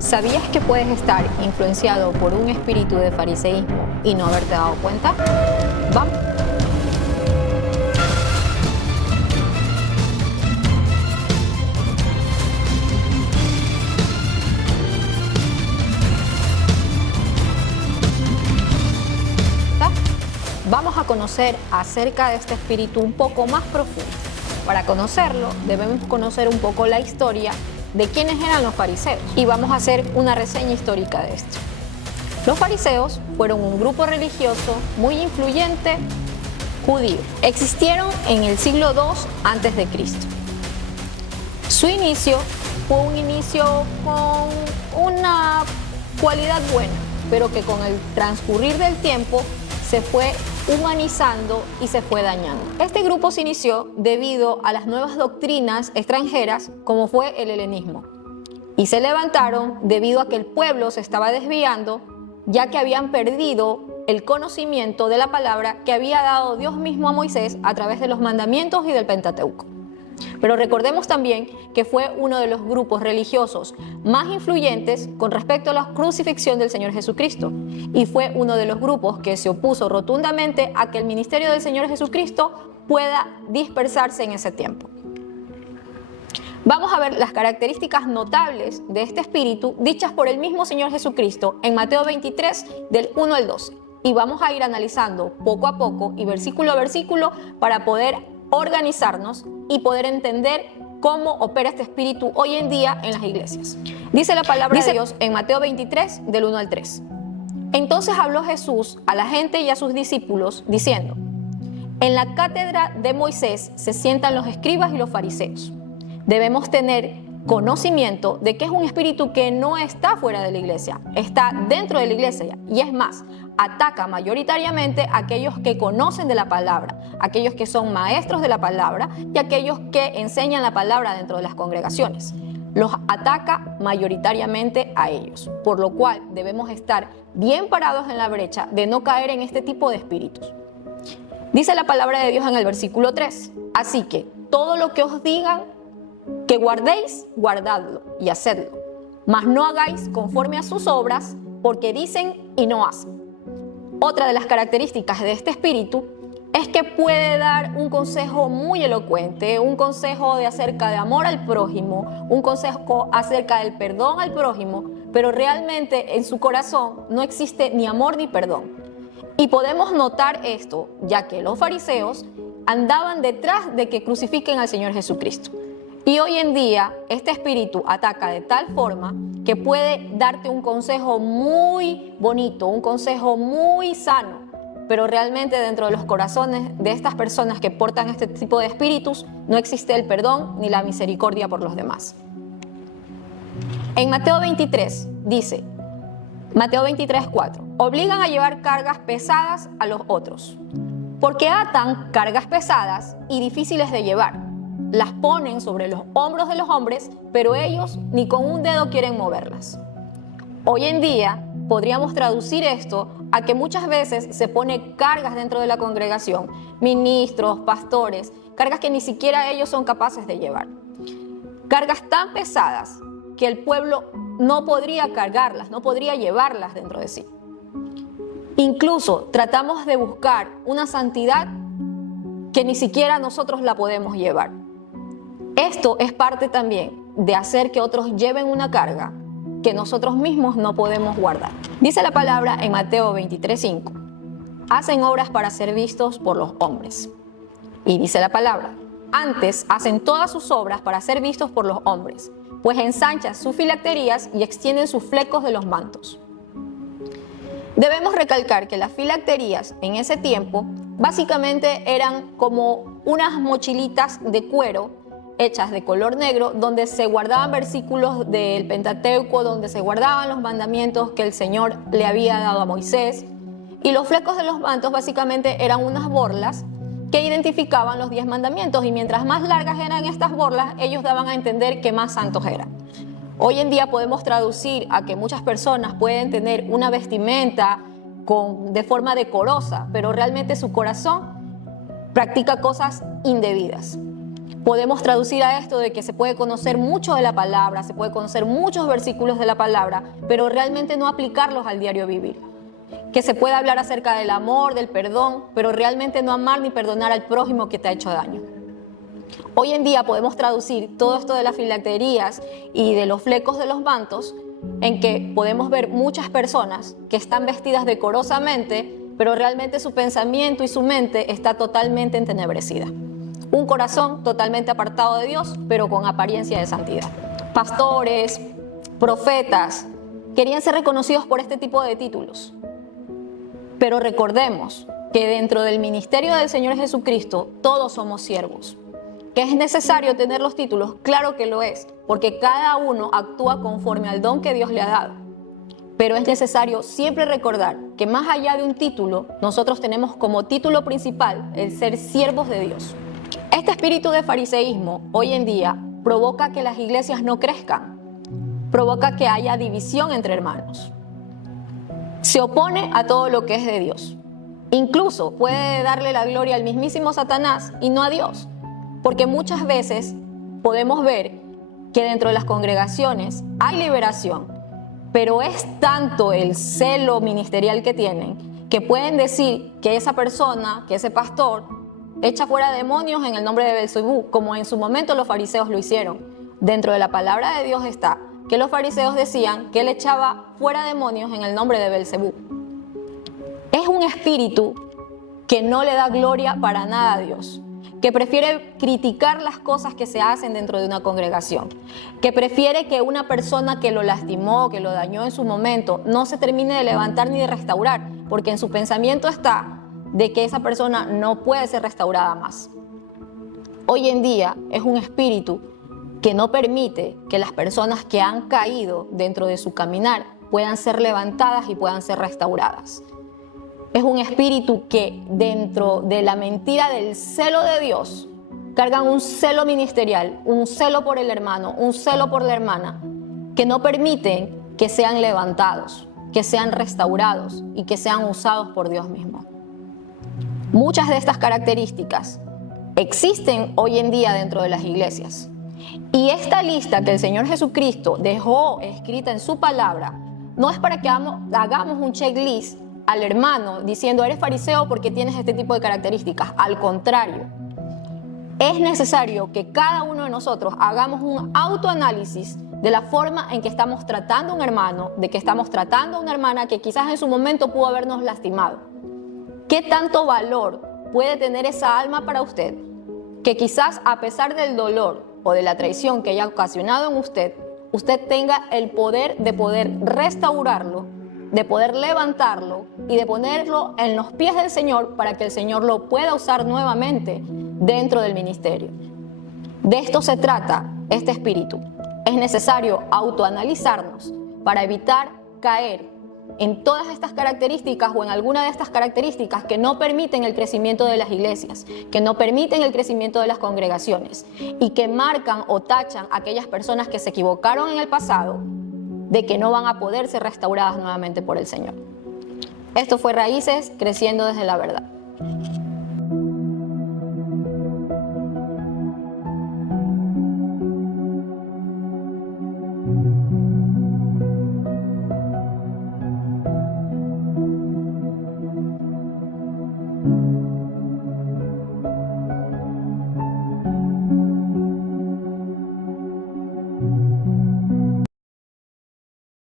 ¿Sabías que puedes estar influenciado por un espíritu de fariseísmo y no haberte dado cuenta? Vamos. Vamos a conocer acerca de este espíritu un poco más profundo. Para conocerlo, debemos conocer un poco la historia de quiénes eran los fariseos y vamos a hacer una reseña histórica de esto. Los fariseos fueron un grupo religioso muy influyente judío. Existieron en el siglo II a.C. Su inicio fue un inicio con una cualidad buena, pero que con el transcurrir del tiempo se fue humanizando y se fue dañando. Este grupo se inició debido a las nuevas doctrinas extranjeras, como fue el helenismo, y se levantaron debido a que el pueblo se estaba desviando, ya que habían perdido el conocimiento de la palabra que había dado Dios mismo a Moisés a través de los mandamientos y del Pentateuco. Pero recordemos también que fue uno de los grupos religiosos más influyentes con respecto a la crucifixión del Señor Jesucristo, y fue uno de los grupos que se opuso rotundamente a que el ministerio del Señor Jesucristo pueda dispersarse en ese tiempo. Vamos a ver las características notables de este espíritu dichas por el mismo Señor Jesucristo en Mateo 23 del 1 al 12, y vamos a ir analizando poco a poco y versículo a versículo para poder organizarnos y poder entender cómo opera este espíritu hoy en día en las iglesias. Dice la palabra de Dios en Mateo 23, del 1 al 3. Entonces habló Jesús a la gente y a sus discípulos, diciendo: en la cátedra de Moisés se sientan los escribas y los fariseos. Debemos tener conocimiento de que es un espíritu que no está fuera de la iglesia, está dentro de la iglesia, y es más, ataca mayoritariamente a aquellos que conocen de la palabra, aquellos que son maestros de la palabra y aquellos que enseñan la palabra dentro de las congregaciones. Los ataca mayoritariamente a ellos, por lo cual debemos estar bien parados en la brecha de no caer en este tipo de espíritus. Dice la palabra de Dios en el versículo 3, así que todo lo que os digan que guardéis, guardadlo y hacedlo, mas no hagáis conforme a sus obras, porque dicen y no hacen. Otra de las características de este espíritu es que puede dar un consejo muy elocuente, un consejo acerca de amor al prójimo, un consejo acerca del perdón al prójimo, pero realmente en su corazón no existe ni amor ni perdón. Y podemos notar esto, ya que los fariseos andaban detrás de que crucifiquen al Señor Jesucristo. Y hoy en día este espíritu ataca de tal forma que puede darte un consejo muy bonito, un consejo muy sano, pero realmente dentro de los corazones de estas personas que portan este tipo de espíritus no existe el perdón ni la misericordia por los demás. En Mateo 23 dice, Mateo 23:4, obligan a llevar cargas pesadas a los otros, porque atan cargas pesadas y difíciles de llevar. Las ponen sobre los hombros de los hombres, pero ellos ni con un dedo quieren moverlas. Hoy en día podríamos traducir esto a que muchas veces se pone cargas dentro de la congregación, ministros, pastores, cargas que ni siquiera ellos son capaces de llevar. Cargas tan pesadas que el pueblo no podría cargarlas, no podría llevarlas dentro de sí. Incluso tratamos de buscar una santidad que ni siquiera nosotros la podemos llevar. Esto es parte también de hacer que otros lleven una carga que nosotros mismos no podemos guardar. Dice la palabra en Mateo 23:5, hacen obras para ser vistos por los hombres. Y dice la palabra, antes hacen todas sus obras para ser vistos por los hombres, pues ensanchan sus filacterías y extienden sus flecos de los mantos. Debemos recalcar que las filacterías en ese tiempo básicamente eran como unas mochilitas de cuero hechas de color negro, donde se guardaban versículos del Pentateuco, donde se guardaban los mandamientos que el Señor le había dado a Moisés. Y los flecos de los mantos básicamente eran unas borlas que identificaban los 10 mandamientos, y mientras más largas eran estas borlas, ellos daban a entender que más santos eran. Hoy en día podemos traducir a que muchas personas pueden tener una vestimenta de forma decorosa, pero realmente su corazón practica cosas indebidas. Podemos traducir a esto de que se puede conocer mucho de la palabra, se puede conocer muchos versículos de la palabra, pero realmente no aplicarlos al diario vivir. Que se puede hablar acerca del amor, del perdón, pero realmente no amar ni perdonar al prójimo que te ha hecho daño. Hoy en día podemos traducir todo esto de las filacterías y de los flecos de los mantos en que podemos ver muchas personas que están vestidas decorosamente, pero realmente su pensamiento y su mente está totalmente entenebrecida. Un corazón totalmente apartado de Dios, pero con apariencia de santidad. Pastores, profetas, querían ser reconocidos por este tipo de títulos. Pero recordemos que dentro del ministerio del Señor Jesucristo todos somos siervos. ¿Que es necesario tener los títulos? Claro que lo es, porque cada uno actúa conforme al don que Dios le ha dado. Pero es necesario siempre recordar que más allá de un título, nosotros tenemos como título principal el ser siervos de Dios. Este espíritu de fariseísmo hoy en día provoca que las iglesias no crezcan, provoca que haya división entre hermanos. Se opone a todo lo que es de Dios. Incluso puede darle la gloria al mismísimo Satanás y no a Dios. Porque muchas veces podemos ver que dentro de las congregaciones hay liberación, pero es tanto el celo ministerial que tienen que pueden decir que esa persona, que ese pastor, echa fuera demonios en el nombre de Belzebú, como en su momento los fariseos lo hicieron. Dentro de la palabra de Dios está que los fariseos decían que él echaba fuera demonios en el nombre de Belzebú. Es un espíritu que no le da gloria para nada a Dios, que prefiere criticar las cosas que se hacen dentro de una congregación, que prefiere que una persona que lo lastimó, que lo dañó en su momento, no se termine de levantar ni de restaurar, porque en su pensamiento está de que esa persona no puede ser restaurada más. Hoy en día es un espíritu que no permite que las personas que han caído dentro de su caminar puedan ser levantadas y puedan ser restauradas. Es un espíritu que dentro de la mentira del celo de Dios cargan un celo ministerial, un celo por el hermano, un celo por la hermana, que no permiten que sean levantados, que sean restaurados y que sean usados por Dios mismo. Muchas de estas características existen hoy en día dentro de las iglesias. Y esta lista que el Señor Jesucristo dejó escrita en su palabra no es para que hagamos un checklist al hermano diciendo eres fariseo porque tienes este tipo de características. Al contrario, es necesario que cada uno de nosotros hagamos un autoanálisis de la forma en que estamos tratando a un hermano, de que estamos tratando a una hermana que quizás en su momento pudo habernos lastimado. ¿Qué tanto valor puede tener esa alma para usted? Que quizás a pesar del dolor o de la traición que haya ocasionado en usted, usted tenga el poder de poder restaurarlo, de poder levantarlo y de ponerlo en los pies del Señor para que el Señor lo pueda usar nuevamente dentro del ministerio. De esto se trata este espíritu. Es necesario autoanalizarnos para evitar caer en todas estas características o en alguna de estas características que no permiten el crecimiento de las iglesias, que no permiten el crecimiento de las congregaciones y que marcan o tachan a aquellas personas que se equivocaron en el pasado de que no van a poder ser restauradas nuevamente por el Señor. Esto fue Raíces, creciendo desde la verdad.